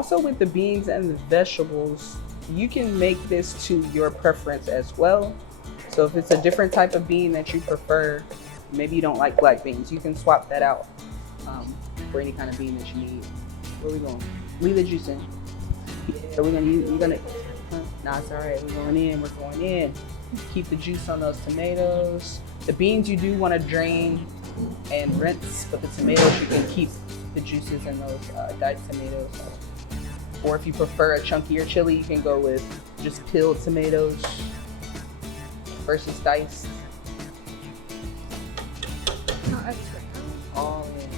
Also with the beans and the vegetables, you can make this to your preference as well. So if it's a different type of bean that you prefer, maybe you don't like black beans, you can swap that out for any kind of bean that you need. Where are we going? Leave the juice in. Yeah, we're gonna, nah, it's all right, we're going in. Keep the juice on those tomatoes. The beans you do want to drain and rinse, but the tomatoes you can keep the juices in those diced tomatoes. Or if you prefer a chunkier chili, you can go with just peeled tomatoes versus diced. All in.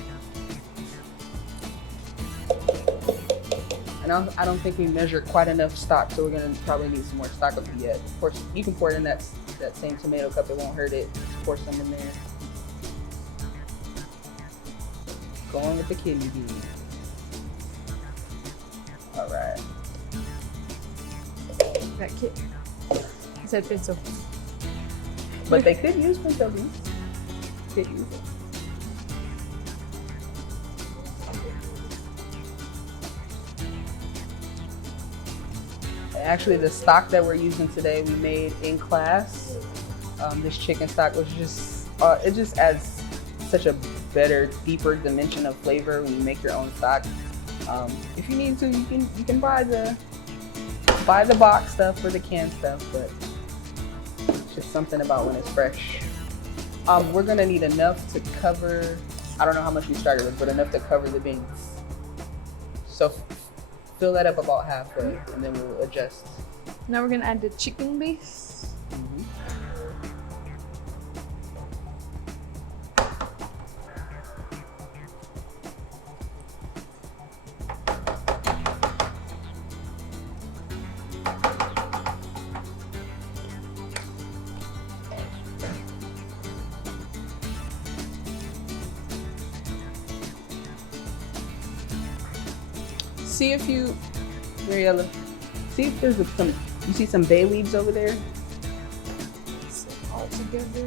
And I don't think we measured quite enough stock, so we're gonna probably need some more stock up yet. Of course, you can pour it in that same tomato cup, it won't hurt it. Just pour some in there. Going with the kidney beans. All right. That kid said pinto. But they could use pinto beans. Could use it. Actually, the stock that we're using today, we made in class. This chicken stock was just, it just adds such a better, deeper dimension of flavor when you make your own stock. If you need to, you can buy the box stuff or the canned stuff, but it's just something about when it's fresh. We're gonna need enough to cover, I don't know how much we started with, but enough to cover the beans. So fill that up about halfway, and then we'll adjust. Now we're gonna add the chicken base. Mm-hmm. See if you, Mariella, see if there's you see some bay leaves over there? So all together.